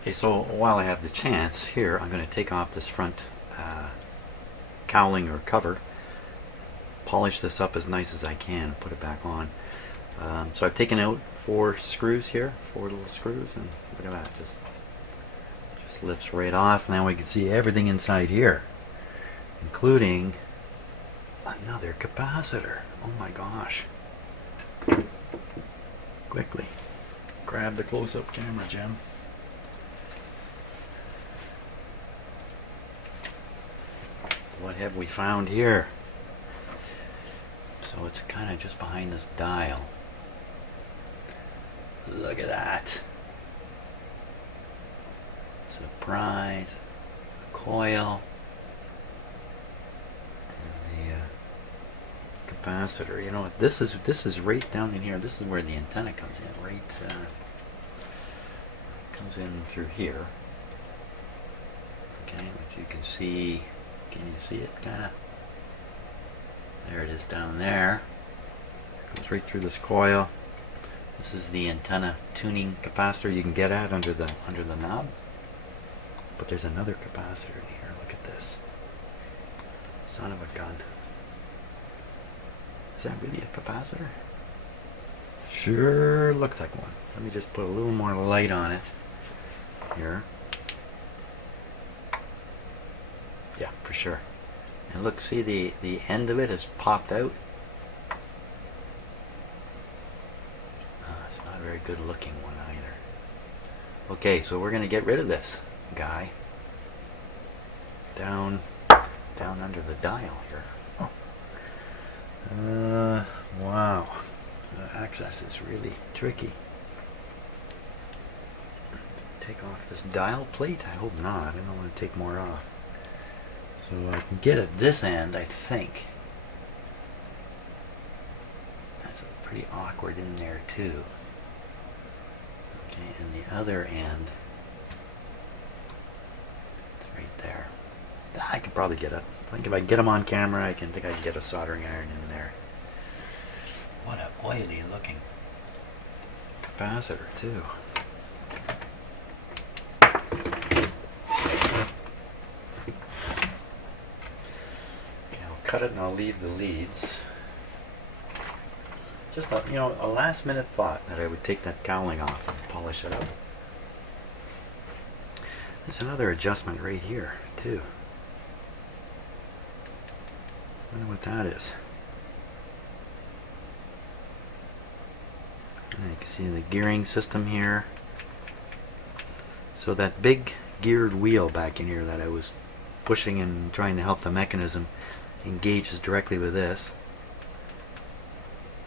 Okay, so while I have the chance here, I'm going to take off this front cowling or cover, polish this up as nice as I can, put it back on. So I've taken out 4 screws here, 4 little screws, and look at that, just lifts right off. Now we can see everything inside here, including another capacitor. Oh my gosh. Quickly, grab the close-up camera, Jim. What have we found here? So it's kind of just behind this dial. Look at that. Surprise. A coil. And the capacitor. You know what? This is right down in here. This is where the antenna comes in. Right comes in through here. Okay, which you can see. Can you see it? Kind of. There it is down there. Goes right through this coil. This is the antenna tuning capacitor you can get at under the knob. But there's another capacitor in here. Look at this. Son of a gun. Is that really a capacitor? Sure looks like one. Let me just put a little more light on it here. Yeah, for sure. And look, see the end of it has popped out. It's not a very good looking one either. Okay, so we're going to get rid of this guy down under the dial here. Wow. The access is really tricky. Take off this dial plate? I hope not. I don't want to take more off. So I can get at this end, I think. That's pretty awkward in there too. Okay, and the other end, it's right there. I could probably get it. I think if I get them on camera, I can get a soldering iron in there. What a oily looking capacitor too. Cut it and I'll leave the leads. Just a, a last minute thought that I would take that cowling off and polish it up. There's another adjustment right here too. I wonder what that is. And you can see the gearing system here. So that big geared wheel back in here that I was pushing and trying to help the mechanism engages directly with this,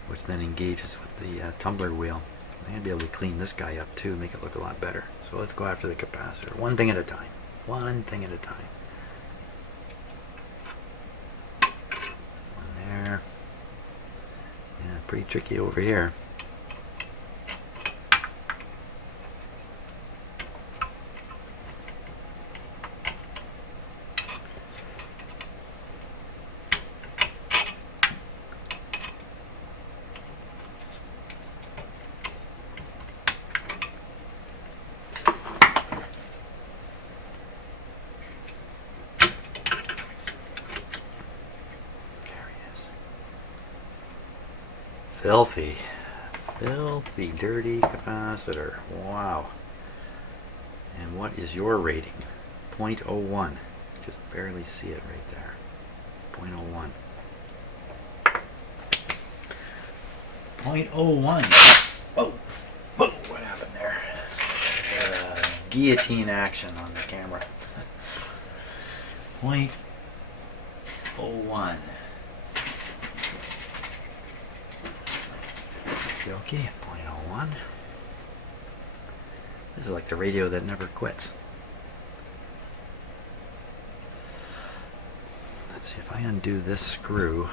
which then engages with the tumbler wheel. I'm going to be able to clean this guy up too, make it look a lot better. So let's go after the capacitor, one thing at a time. One thing at a time. One there. Yeah, pretty tricky over here. Filthy, dirty capacitor. Wow. And what is your rating? 0.01. Just barely see it right there. 0.01. 0.01. Whoa! Whoa! What happened there? Guillotine action on the camera. 0.01. Okay, 0.01. This is like the radio that never quits. Let's see if I undo this screw.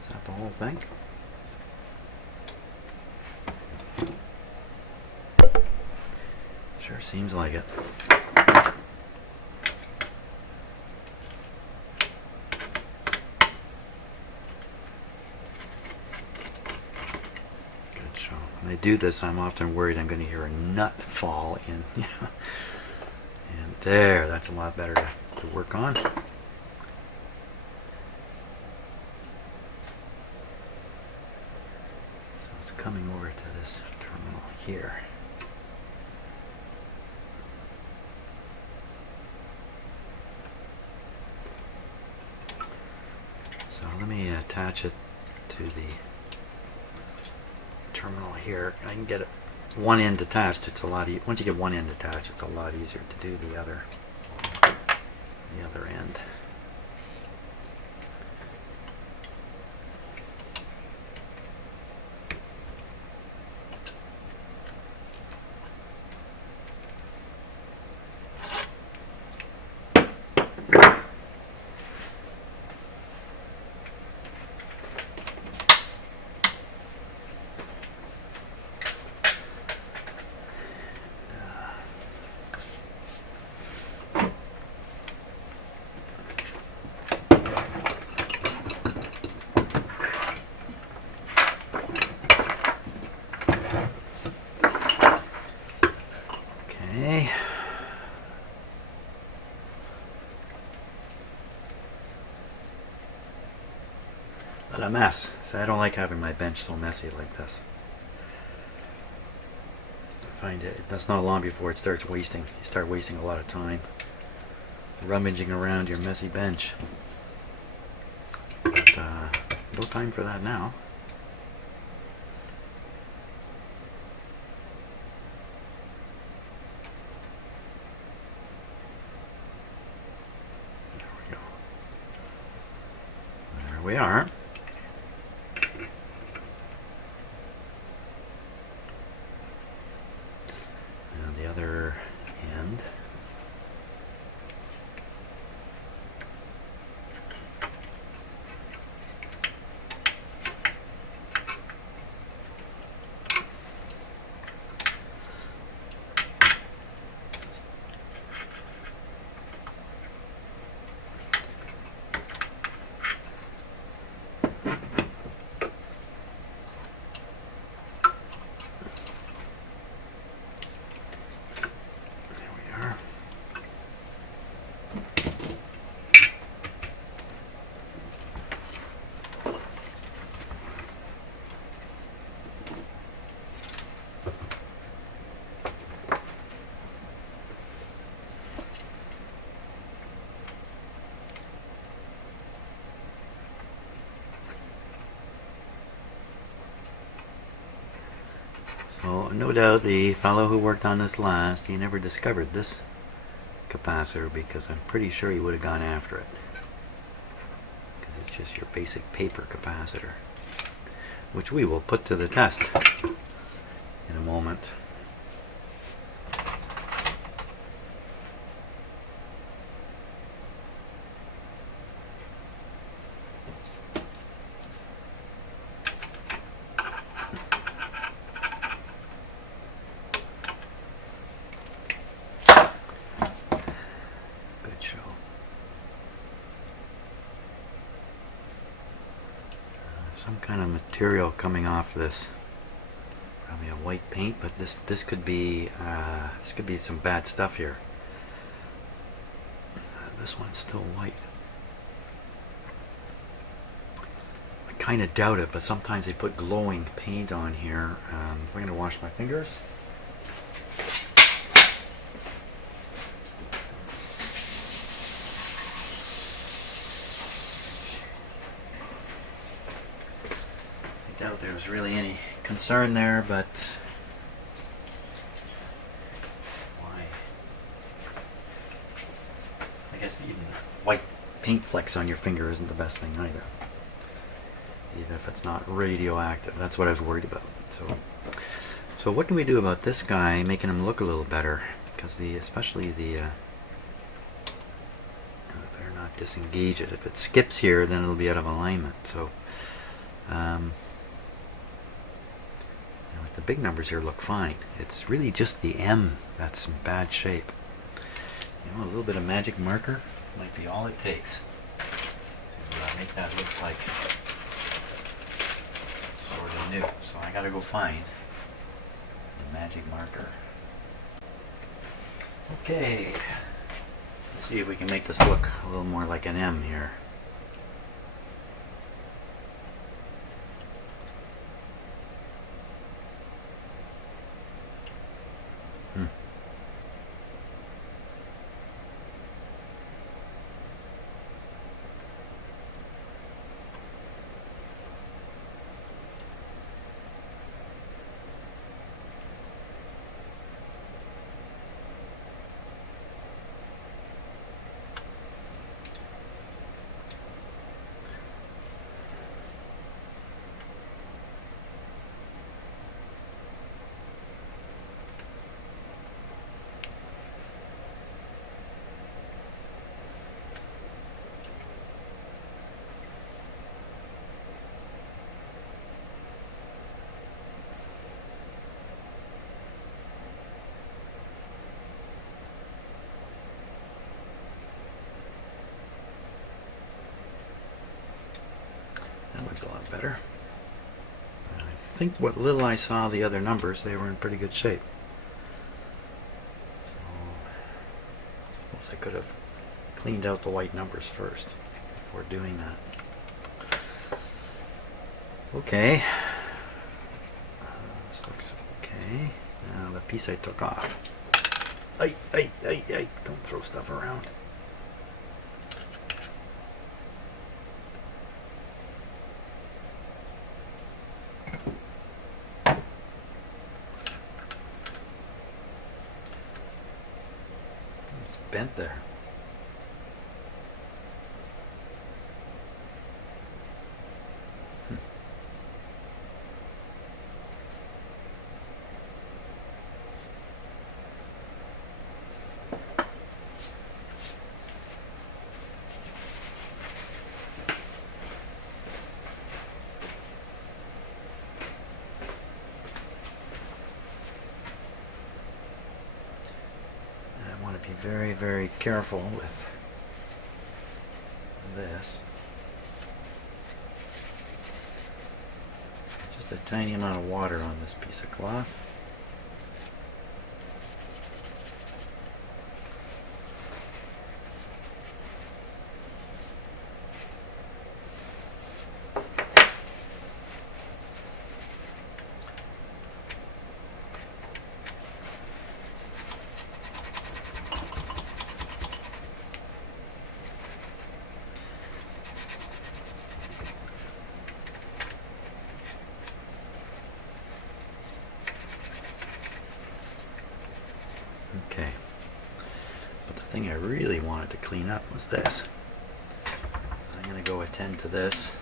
Is that the whole thing? Sure seems like it. do this, I'm often worried I'm going to hear a nut fall in. And there, that's a lot better to work on. So it's coming over to this terminal here. So let me attach it to the terminal here. I can get it one end attached. It's a lot once you get one end attached, it's a lot easier to do the other end. What a mess. So I don't like having my bench so messy like this. I find that's not long before it starts wasting. You start wasting a lot of time rummaging around your messy bench. But no time for that now. There we go. There we are. The other end. So no doubt the fellow who worked on this last, he never discovered this capacitor because I'm pretty sure he would have gone after it. Because it's just your basic paper capacitor, which we will put to the test in a moment. Some kind of material coming off this, probably a white paint, but this could be some bad stuff here. This one's still white. I kind of doubt it, but sometimes they put glowing paint on here. We're going to wash my fingers. Doubt there was really any concern there, but why? I guess even white paint flecks on your finger isn't the best thing either. Even if it's not radioactive. That's what I was worried about. So what can we do about this guy, making him look a little better? Because especially the better not disengage it. If it skips here, then it'll be out of alignment. So the big numbers here look fine. It's really just the M that's in bad shape. A little bit of magic marker might be all it takes to make that look like sort of new. So I gotta go find magic marker. Okay, let's see if we can make this look a little more like an M here. That looks a lot better. I think what little I saw the other numbers, they were in pretty good shape. So, suppose I could have cleaned out the white numbers first before doing that. Okay. This looks okay. Now the piece I took off. Ay, don't throw stuff around. It's bent there. Be very, very careful with this. Just a tiny amount of water on this piece of cloth. Okay, but the thing I really wanted to clean up was this. So I'm going to go attend to this.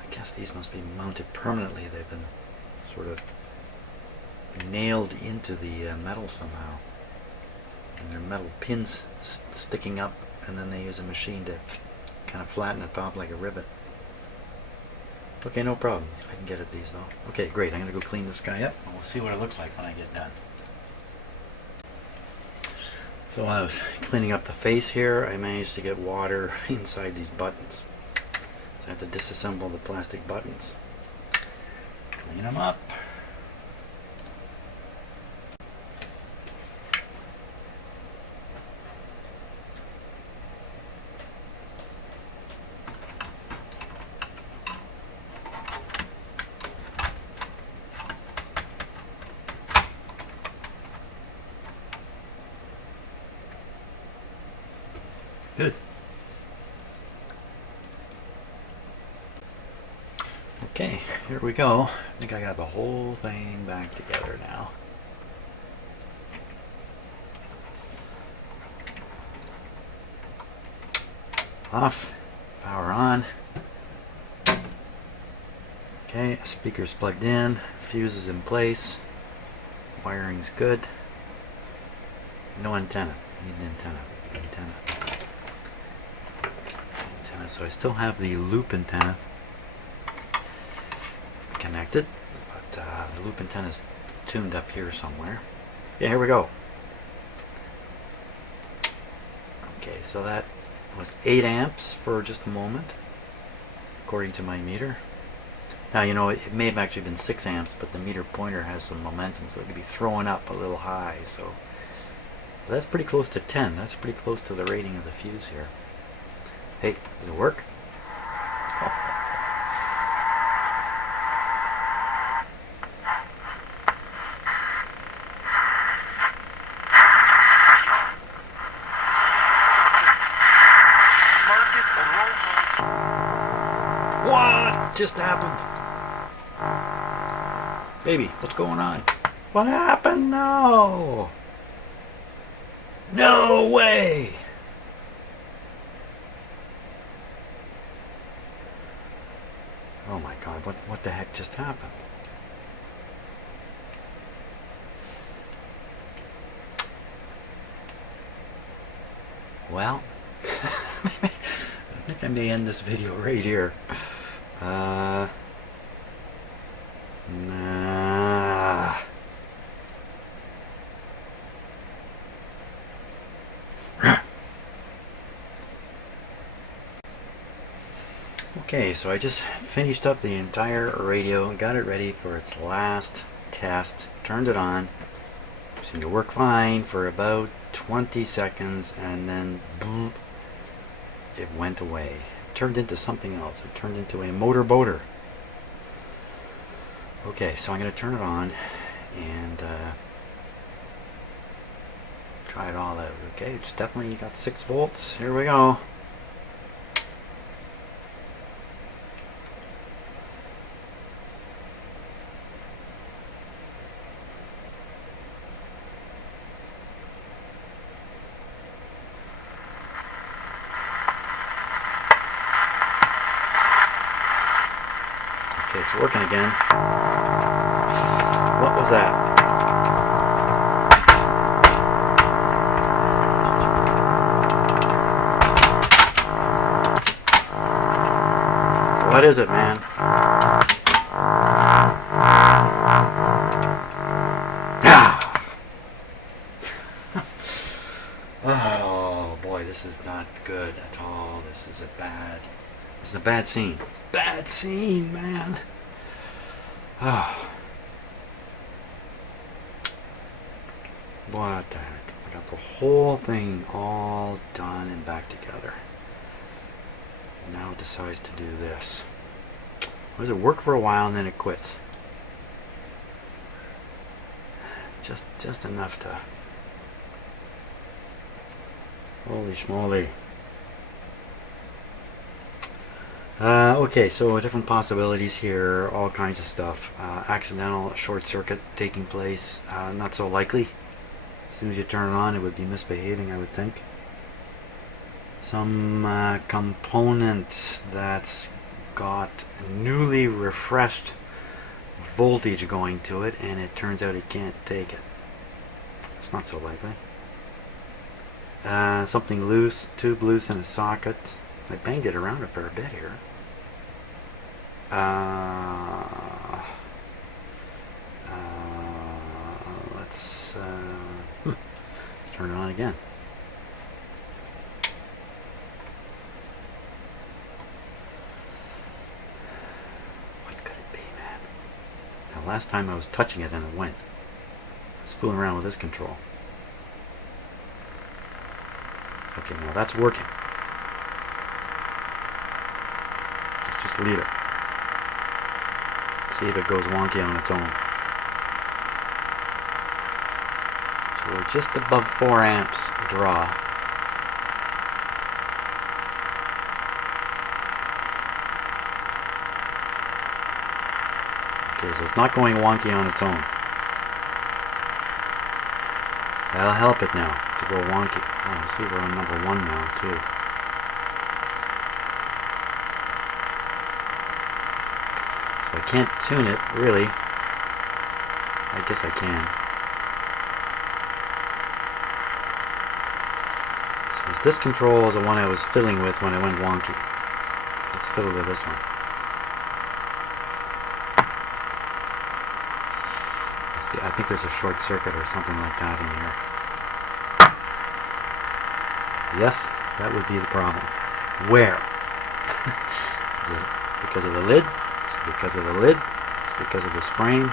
I guess these must be mounted permanently. They've been sort of nailed into the metal somehow. And they're metal pins sticking up, and then they use a machine to kind of flatten the top like a rivet. Okay, no problem. I can get at these though. Okay, great. I'm going to go clean this guy up, and we'll see what it looks like when I get done. So while I was cleaning up the face here, I managed to get water inside these buttons. I have to disassemble the plastic buttons. Clean them up. Good. Okay, here we go. I think I got the whole thing back together now. Off, power on. Okay, speaker's plugged in, fuse is in place, wiring's good. No antenna. Need an antenna. Antenna. So I still have the loop antenna connected, but the loop antenna is tuned up here somewhere. Yeah, here we go. Okay, so that was 8 amps for just a moment, according to my meter. Now, you know, it may have actually been 6 amps, but the meter pointer has some momentum, so it could be throwing up a little high. So that's pretty close to 10. That's pretty close to the rating of the fuse here. Hey, does it work? What just happened? Baby, what's going on? What happened? No! No way! Oh my God, what the heck just happened? Well, I think I may end this video right here. Nah. Okay, so I just finished up the entire radio and got it ready for its last test. Turned it on. Seemed to work fine for about 20 seconds, and then boom, it went away. It turned into something else. It turned into a motor boater. Okay, so I'm going to turn it on and try it all out. Okay, it's definitely got 6 volts. Here we go. Okay, it's working again. What was that? What is it, man? Ah! Oh boy, this is not good at all. This is a bad scene. Bad scene, man. Oh. What the heck? I got the whole thing all done and back together. And now it decides to do this. Why does it work for a while and then it quits? Just enough to... Holy schmoly. Okay, so different possibilities here, all kinds of stuff. Accidental short circuit taking place, not so likely. As soon as you turn it on, it would be misbehaving, I would think. Some component that's got newly refreshed voltage going to it, and it turns out it can't take it. It's not so likely. Something loose, tube loose in a socket. I banged it around a fair bit here. Let's turn it on again. What could it be, man? Now, last time I was touching it and it went. I was fooling around with this control. Okay, now that's working. Let's just leave it. See if it goes wonky on its own. So we're just above 4 amps draw. Okay, so it's not going wonky on its own. That'll help it now to go wonky. Oh, see, we're on number 1 now, too. So I can't tune it, really. I guess I can. So this control is the one I was fiddling with when I went wonky. Let's fiddle with this one. See, I think there's a short circuit or something like that in here. Yes, that would be the problem. Where? Is it because of the lid? Is it because of the lid? Is it because of this frame?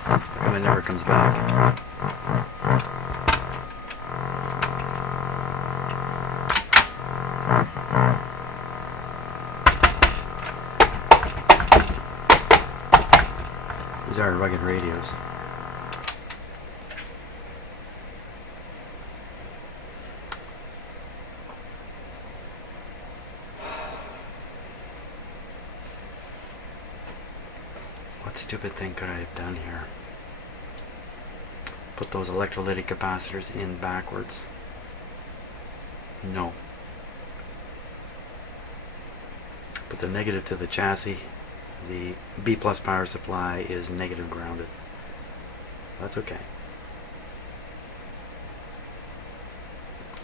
How come it never comes back? These are rugged radios. What stupid thing could I have done here? Put those electrolytic capacitors in backwards. No. Put the negative to the chassis. The B plus power supply is negative grounded. So that's okay.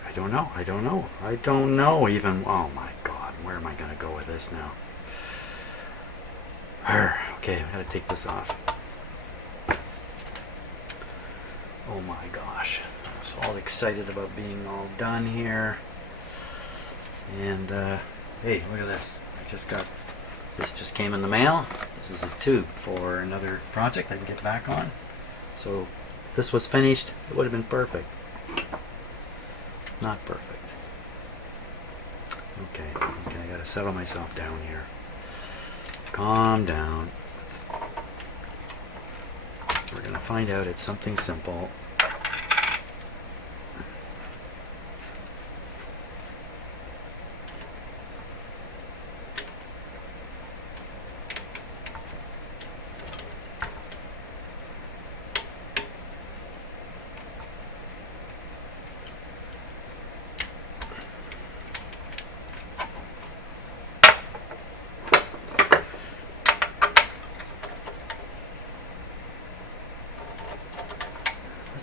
I don't know. I don't know. I don't know even. Oh my God. Where am I going to go with this now? Okay, I've got to take this off. Oh my gosh. I was all excited about being all done here. And hey, look at this. I just got, this just came in the mail. This is a tube for another project I can get back on. So if this was finished, it would have been perfect. It's not perfect. Okay, I gotta settle myself down here. Calm down. We're gonna find out it's something simple.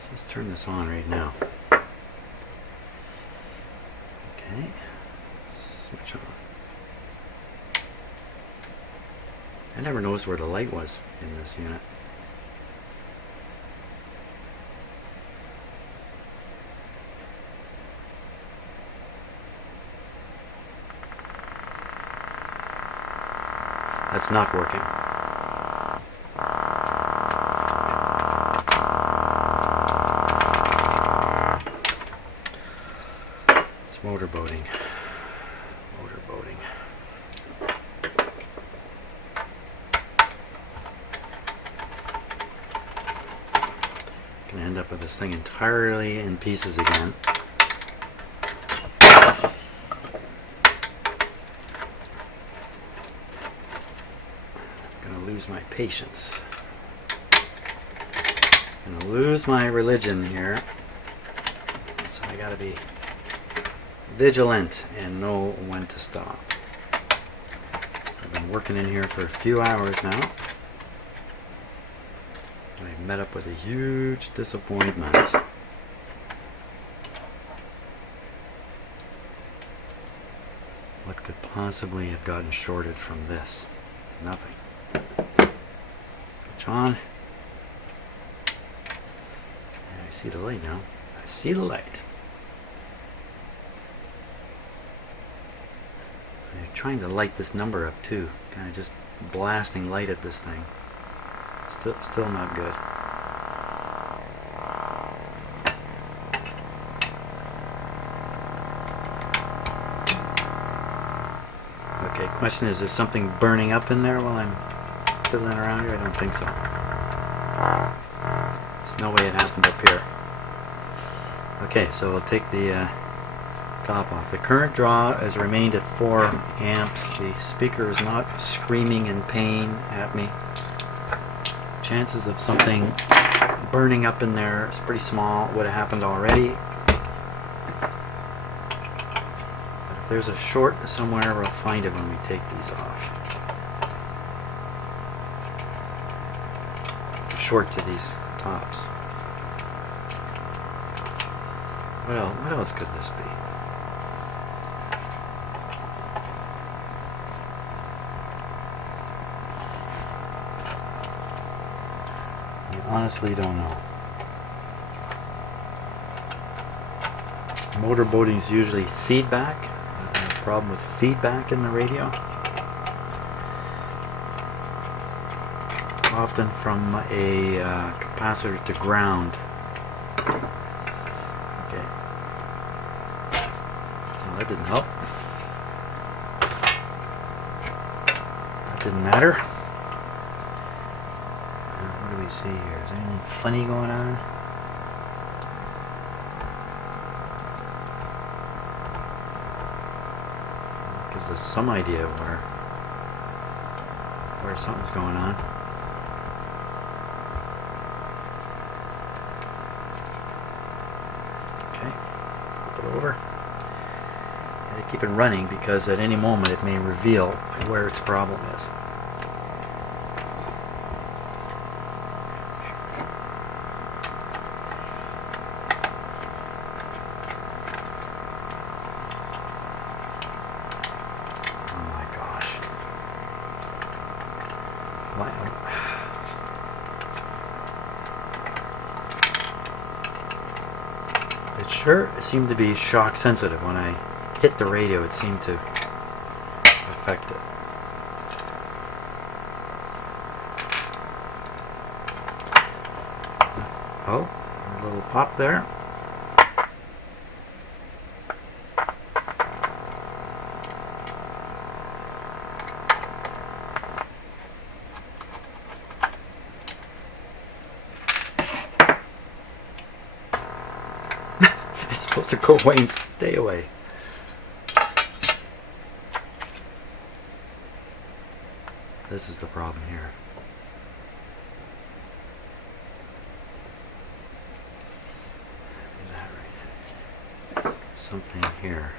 Let's turn this on right now. Okay, switch on. I never noticed where the light was in this unit. That's not working. Motorboating. Motorboating. Gonna end up with this thing entirely in pieces again. Gonna lose my patience. Gonna lose my religion here. So I gotta be vigilant and know when to stop. I've been working in here for a few hours now. I've met up with a huge disappointment. What could possibly have gotten shorted from this? Nothing. Switch on. And I see the light now. I see the light. I'm trying to light this number up too. Kind of just blasting light at this thing. Still not good. Okay, question is something burning up in there while I'm fiddling around here? I don't think so. There's no way it happened up here. Okay, so we'll take the top off. The current draw has remained at 4 amps. The speaker is not screaming in pain at me. Chances of something burning up in there is pretty small. Would have happened already. But if there's a short somewhere, we'll find it when we take these off. short to these tops. What else could this be? I honestly don't know. Motorboating is usually feedback. Problem with feedback in the radio. Often from a capacitor to ground. Okay. Well, that didn't help. That didn't matter. What do we see here? Is there anything funny going on? Gives us some idea where something's going on. Okay, flip it over. Gotta keep it running because at any moment it may reveal where its problem is. It sure seemed to be shock sensitive. When I hit the radio, it seemed to affect it. Oh, a little pop there. Supposed to go away and stay away. This is the problem here. That right. Something here.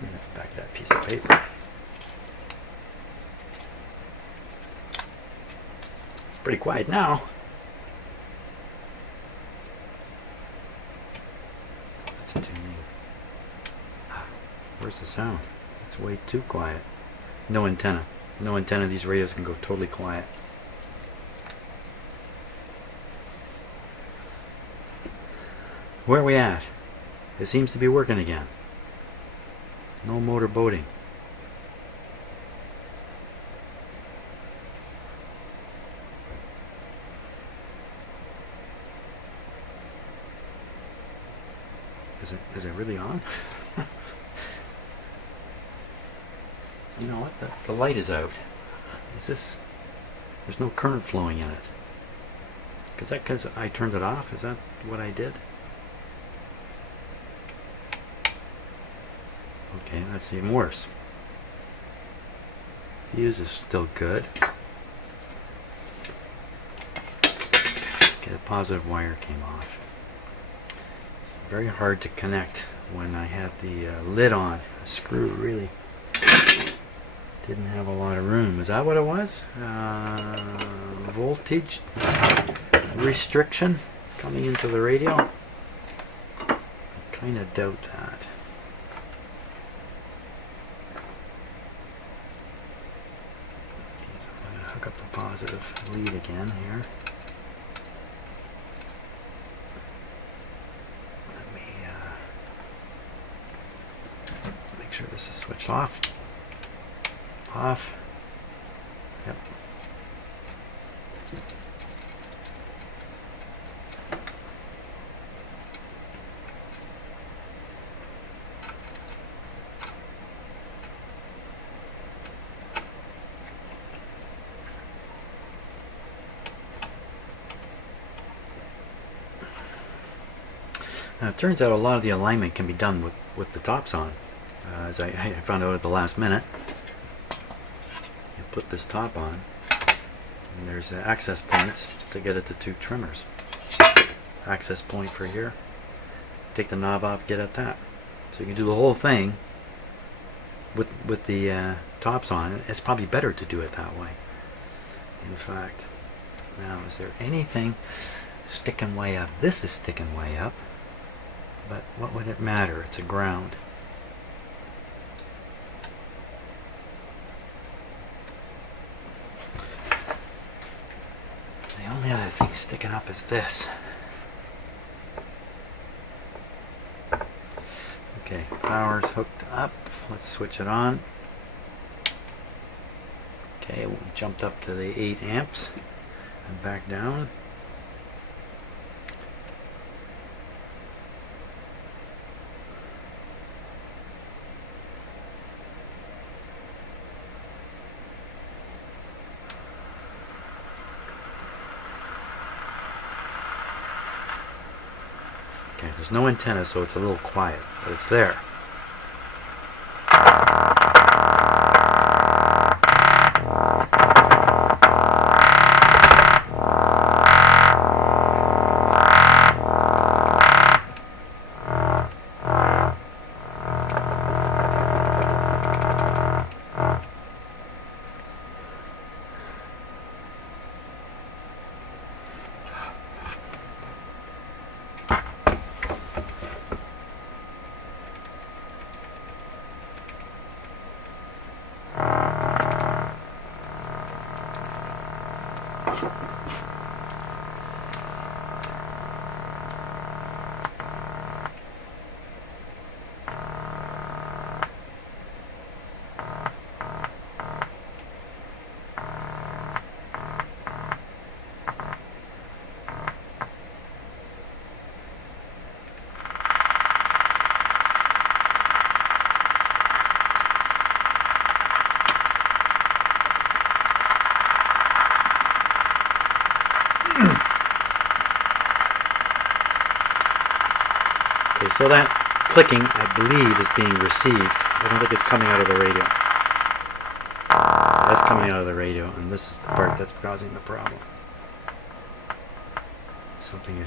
I'm going to back that piece of paper. It's pretty quiet now. Where's the sound? It's way too quiet. No antenna. No antenna. These radios can go totally quiet. Where are we at? It seems to be working again. No motor boating. Is it really on? You know what? The light is out. Is this? There's no current flowing in it. Because I turned it off? Is that what I did? Okay, that's even worse. Fuse is still good. Okay, the positive wire came off. It's very hard to connect when I had the lid on. The screw really didn't have a lot of room. Is that what it was? Voltage restriction coming into the radio? I kind of doubt that. Okay, so I'm going to hook up the positive lead again here. Let me make sure this is switched off. Off. Yep. Now it turns out a lot of the alignment can be done with the tops on, as I found out at the last minute. Put this top on, and there's access points to get at the two trimmers. Access point for here. Take the knob off, get at that. So you can do the whole thing with the tops on. It's probably better to do it that way, in fact. Now, is there anything sticking way up? This is sticking way up, but what would it matter? It's a ground. The only other thing sticking up is this. Okay, power's hooked up. Let's switch it on. Okay, we jumped up to the 8 amps and back down. Okay, there's no antenna, so it's a little quiet, but it's there. Okay, so that clicking, I believe, is being received. I don't think it's coming out of the radio. That's coming out of the radio, and this is the part that's causing the problem. Something you're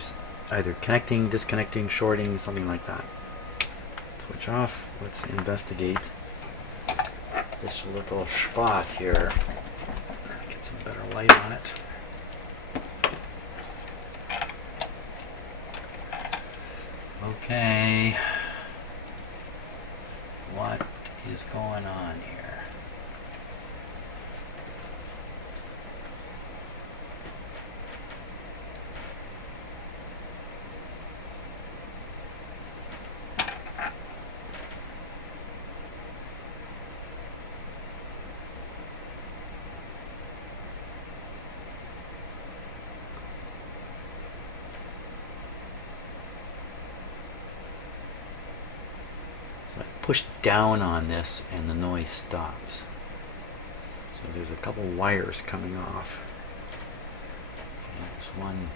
either connecting, disconnecting, shorting, something like that. Switch off. Let's investigate this little spot here. Get some better light on it. Okay, what is going on here? Push down on this and the noise stops. So there's a couple wires coming off. There's one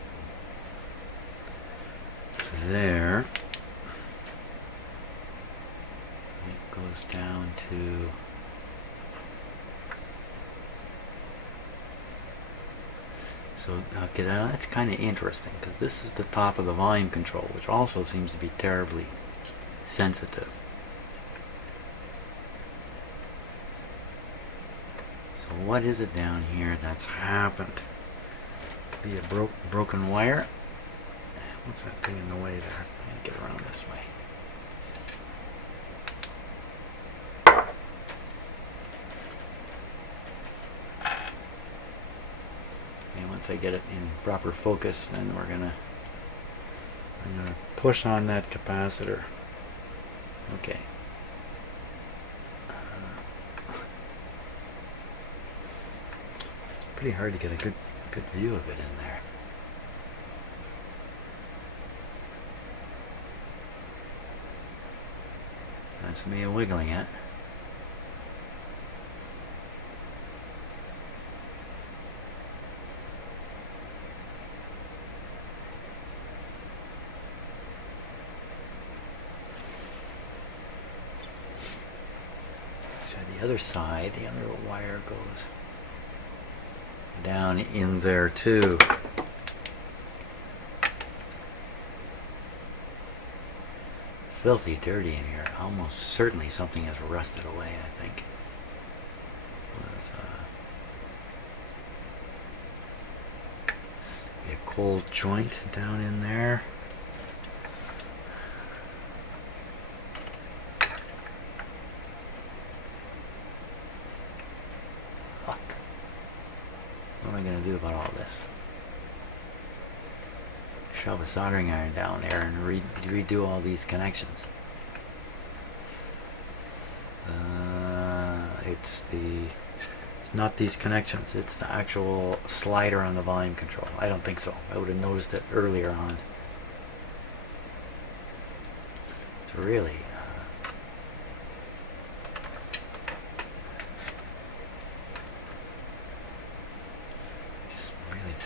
there. It goes down to so okay, now that's kind of interesting because this is the top of the volume control, which also seems to be terribly sensitive. What is it down here that's happened? Be a broken wire. What's that thing in the way there? Let me get around this way. Okay, once I get it in proper focus, then I'm gonna push on that capacitor. Okay. Pretty hard to get a good view of it in there. That's me wiggling it. So the other side, the other wire goes down in there too. Filthy dirty in here. Almost certainly something has rusted away, I think. cold joint down in there. Fuck. What am I going to do about all this? Shove a soldering iron down there and redo all these connections. It's not these connections, it's the actual slider on the volume control. I don't think so. I would have noticed it earlier on. It's really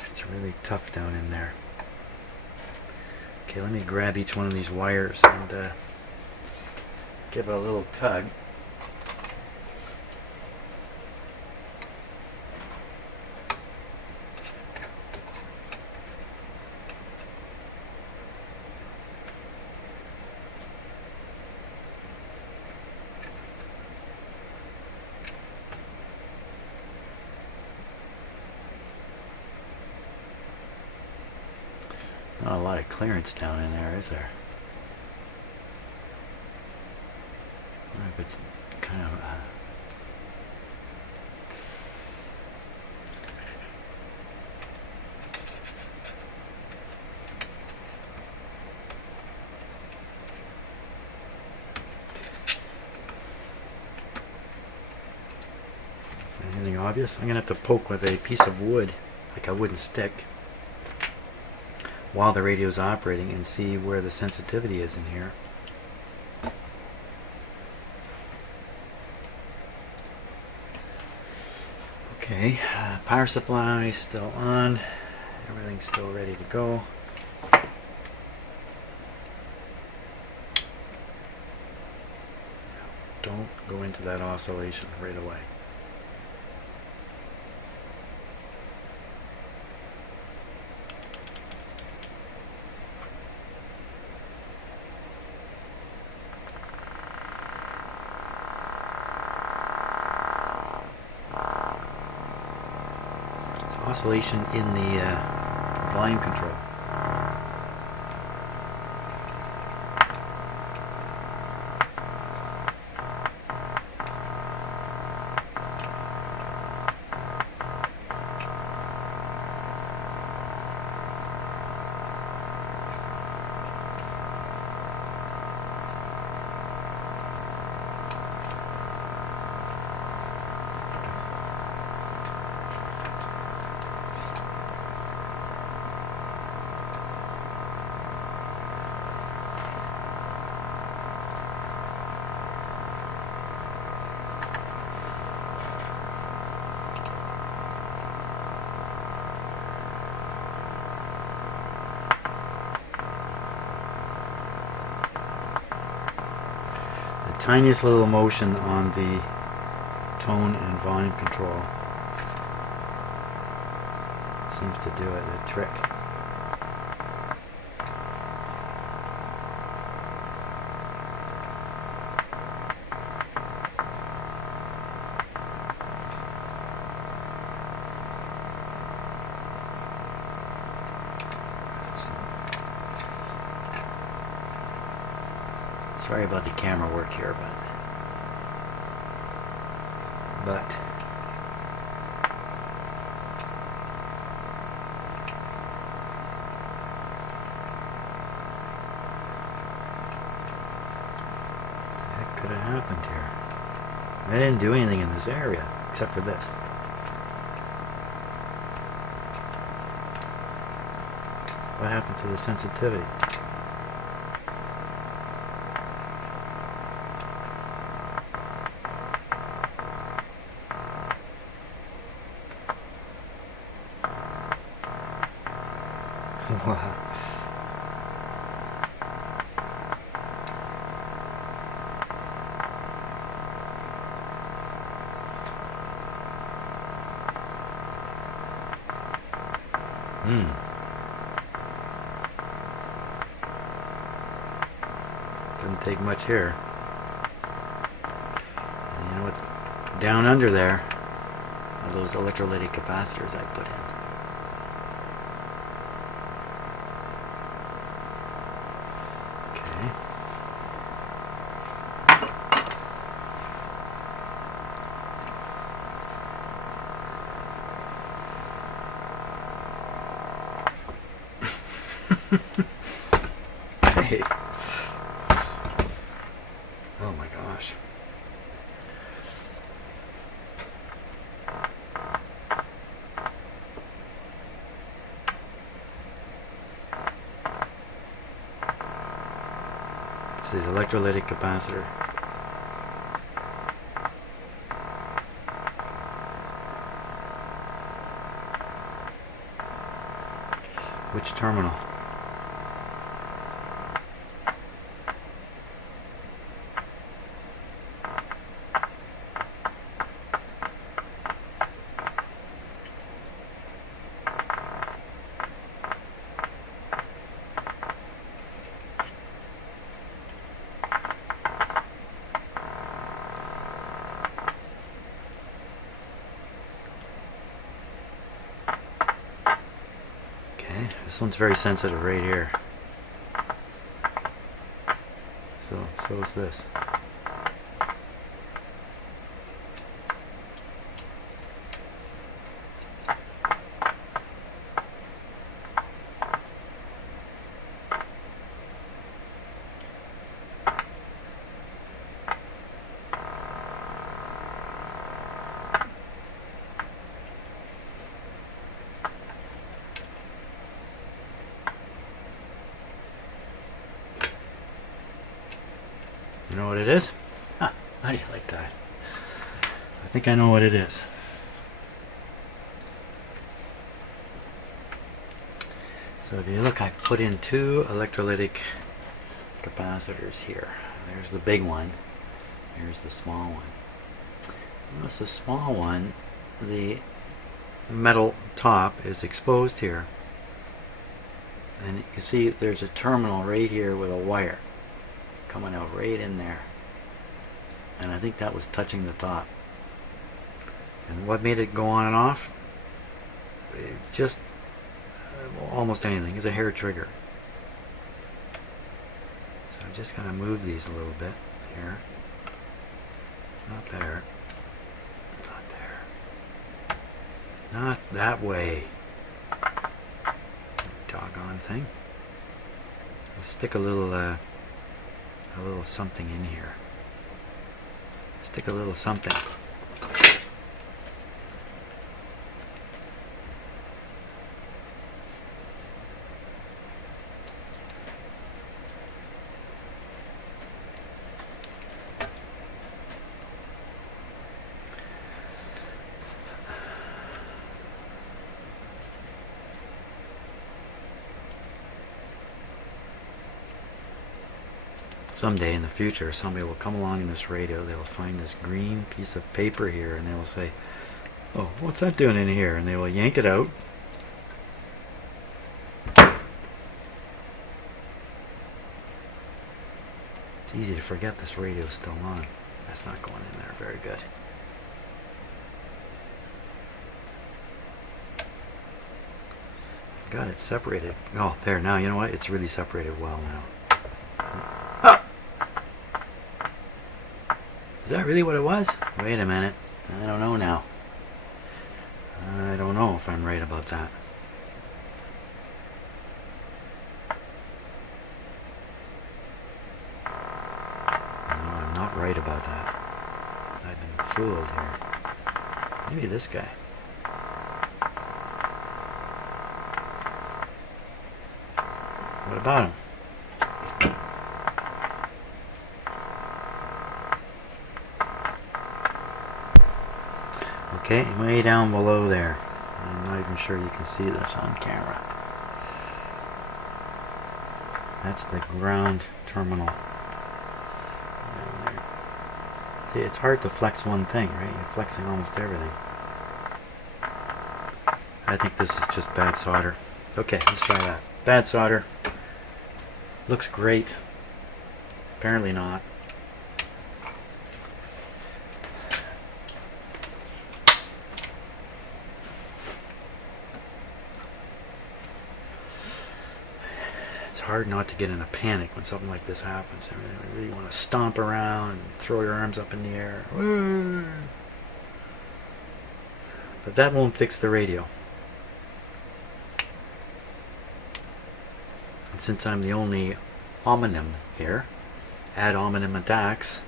it's really tough down in there. Okay, let me grab each one of these wires and give it a little tug. Not a lot of clearance down in there, is there? I wonder if it's kind of anything obvious? I'm gonna have to poke with a piece of wood, like a wooden stick, while the radio is operating and see where the sensitivity is in here. Okay, power supply still on. Everything's still ready to go. Don't go into that oscillation right away. Oscillation in the volume control. Tiniest little motion on the tone and volume control seems to do it, the trick. Sorry about the camera work here, but what the heck could have happened here? I didn't do anything in this area except for this. What happened to the sensitivity? Wow. Doesn't take much here. And you know what's down under there are those electrolytic capacitors I put in. the electrolytic capacitor. Which terminal? This one's very sensitive right here. So is this. You know what it is? Huh, how do you like that? I think I know what it is. So if you look, I put in two electrolytic capacitors here. There's the big one. Here's the small one. Notice the small one, the metal top is exposed here. And you see there's a terminal right here with a wire coming out right in there, and I think that was touching the top. And what made it go on and off? Just almost anything. It's a hair trigger. So I'm just going to move these a little bit here. Not there. Not there. Not that way. Doggone thing. I'll stick a little something in here. Stick a little something. Someday in the future, somebody will come along in this radio, they will find this green piece of paper here, and they will say, "Oh, what's that doing in here?" And they will yank it out. It's easy to forget this radio is still on. That's not going in there very good. Got it separated. Oh, there, now you know what? It's really separated well now. Is that really what it was? Wait a minute. I don't know now. I don't know if I'm right about that. No, I'm not right about that. I've been fooled here. Maybe this guy. What about him? Okay, way down below there. I'm not even sure you can see this on camera. That's the ground terminal. Down there. See, it's hard to flex one thing, right? You're flexing almost everything. I think this is just bad solder. Okay, let's try that. Bad solder. Looks great. Apparently not. It's hard not to get in a panic when something like this happens. I really want to stomp around and throw your arms up in the air. But that won't fix the radio. And since I'm the only homonym here, ad hominem attacks,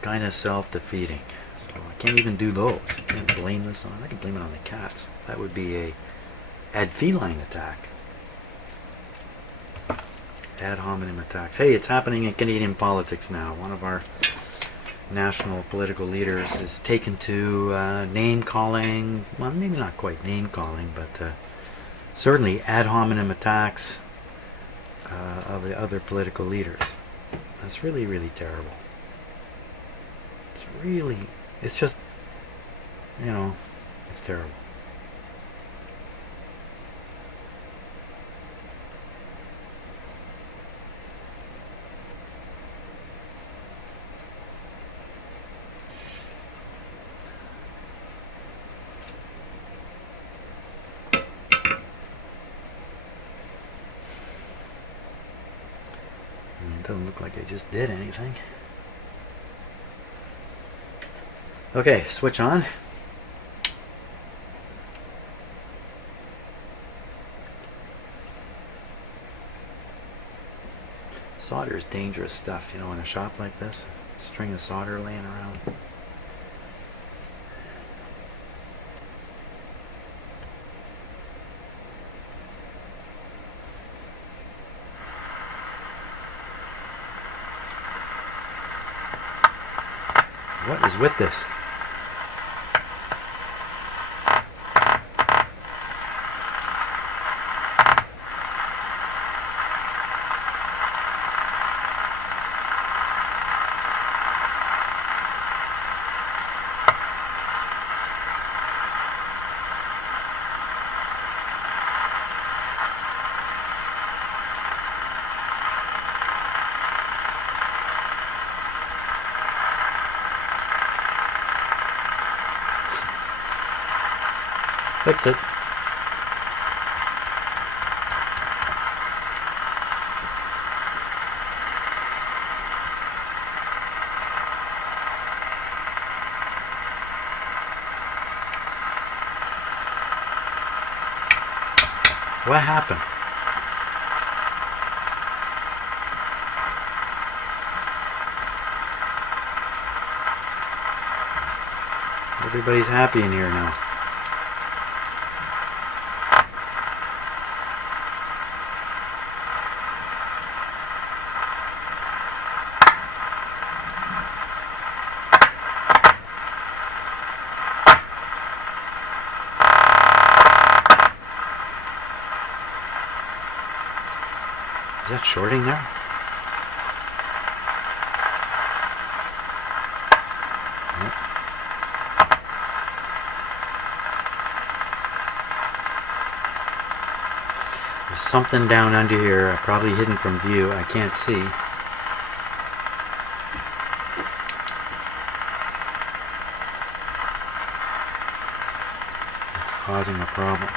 kind of self-defeating. So I can't even do those. I can't blame this on. I can blame it on the cats. That would be a ad feline attack. Ad hominem attacks. Hey, it's happening in Canadian politics now. One of our national political leaders is taken to name calling, well, maybe not quite name calling, but certainly ad hominem attacks of the other political leaders. That's really, really terrible. It's just, it's terrible. It doesn't look like I just did anything. Okay, switch on. Solder is dangerous stuff, in a shop like this. A string of solder laying around. What is with this? Fixed it. What happened? Everybody's happy in here now. Is that shorting there? Nope. There's something down under here, probably hidden from view. I can't see. It's causing a problem.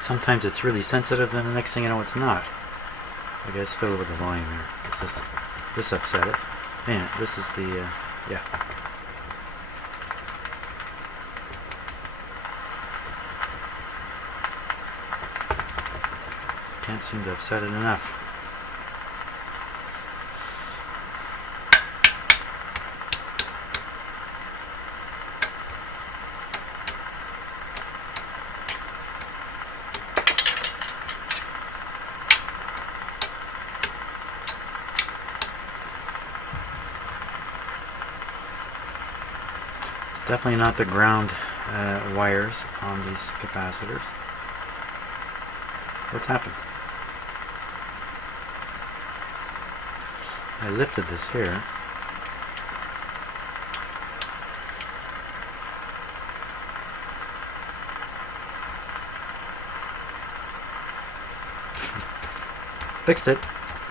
Sometimes it's really sensitive, then the next thing you know it's not. I guess fiddle with the volume here. This upset it. Man, this is the yeah. Can't seem to upset it enough. definitely not the ground wires on these capacitors. What's happened? I lifted this here. Fixed it.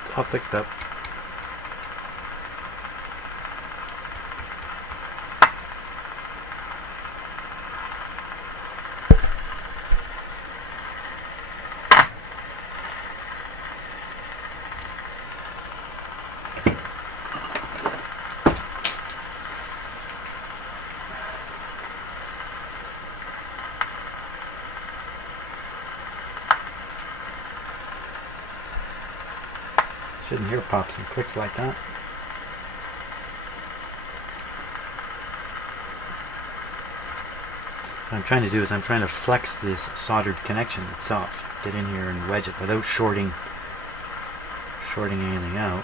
It's all fixed up. Shouldn't hear pops and clicks like that. What I'm trying to do is I'm trying to flex this soldered connection itself. Get in here and wedge it without shorting anything out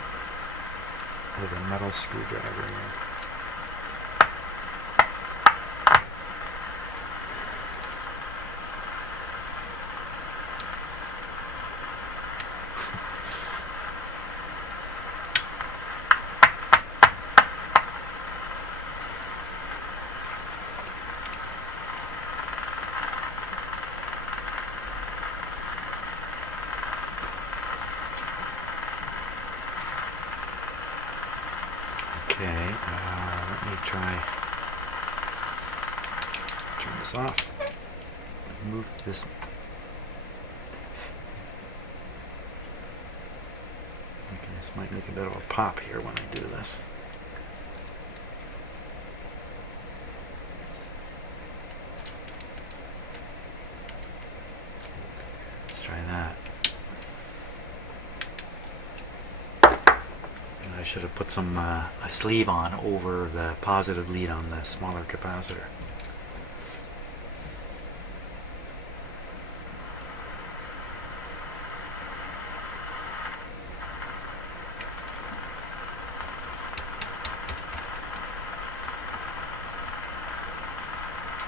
with a metal screwdriver here. Okay, let me try turn this off. Move this. Okay, this might make a bit of a pop here when I do this. Let's try that. I should have put some a sleeve on over the positive lead on the smaller capacitor.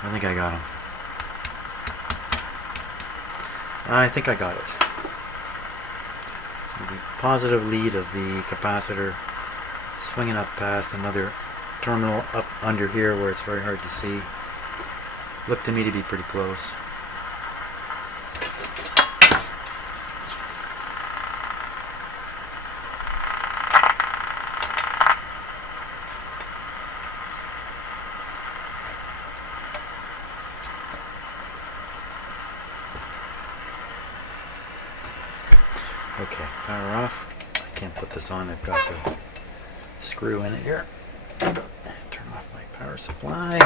I think I got him. I think I got it. So the positive lead of the capacitor swinging up past another terminal up under here where it's very hard to see. Looked to me to be pretty close. Okay, power off. I can't put this on. I've got the screw in it here. Turn off my power supply.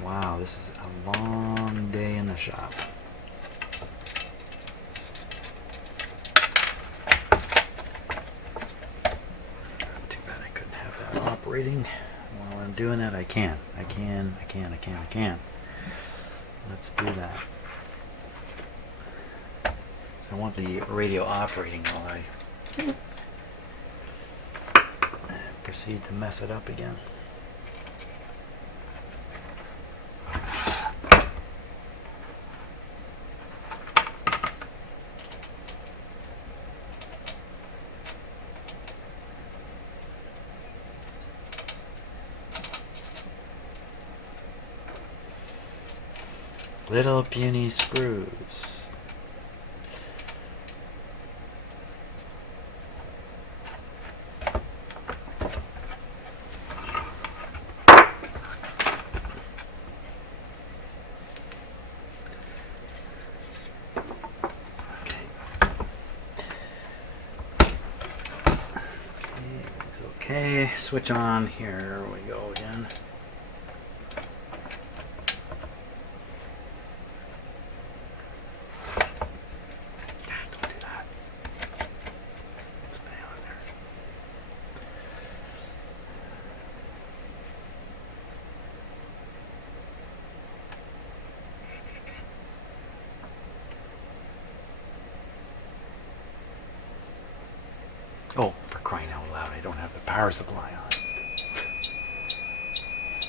Wow, this is a long day in the shop. Too bad I couldn't have that operating. While I'm doing that, I can. I can. Let's do that. I want the radio operating while I proceed to mess it up again. Little puny screws. Okay, switch on. Here we go again. Don't do that. Stay on there. Oh, for crying out loud, I don't have the power supply on.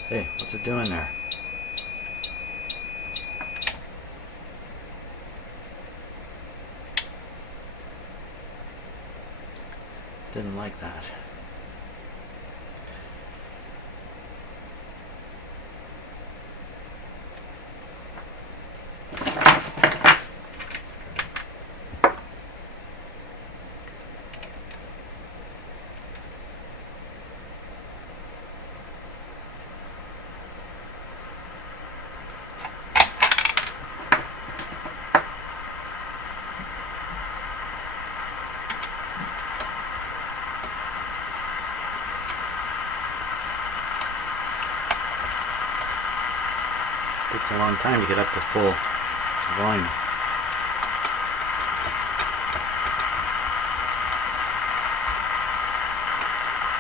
Hey, what's it doing there? Didn't like that. Takes a long time to get up to full volume.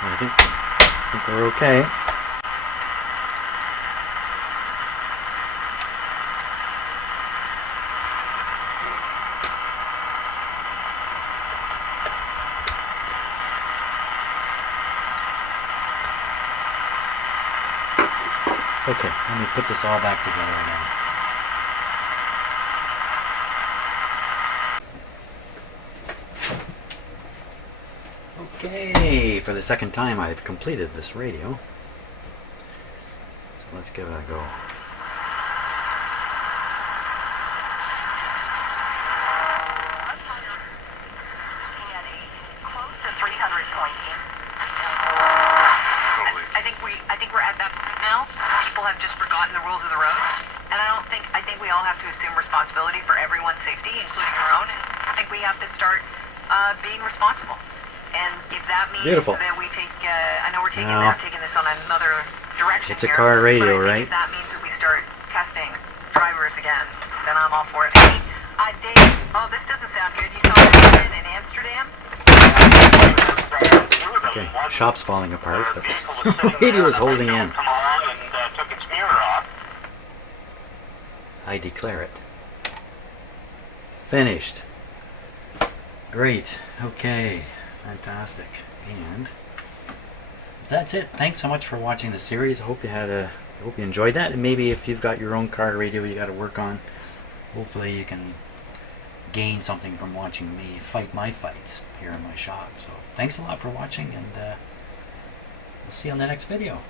I think we're okay. Okay, let me put this all back together again. Okay, for the second time I've completed this radio. So let's give it a go. I think we're at that point now. People have just forgotten the rules of the road, and I think we all have to assume responsibility for everyone's safety, including our own. And I think we have to start being responsible. And if that means that we take, I know we're taking this on another direction. It's a car radio, right? If that means that we start testing drivers again, then I'm all for it. Hey, Dave, oh, this doesn't sound good. You saw this in Amsterdam? Okay, shop's falling apart, but the radio is holding in. I declare it finished. Great. Okay, fantastic. And that's it. Thanks so much for watching the series. I hope you enjoyed that. And maybe if you've got your own car radio you got to work on, hopefully you can gain something from watching me fight my fights here in my shop. So thanks a lot for watching, and we'll see you on the next video.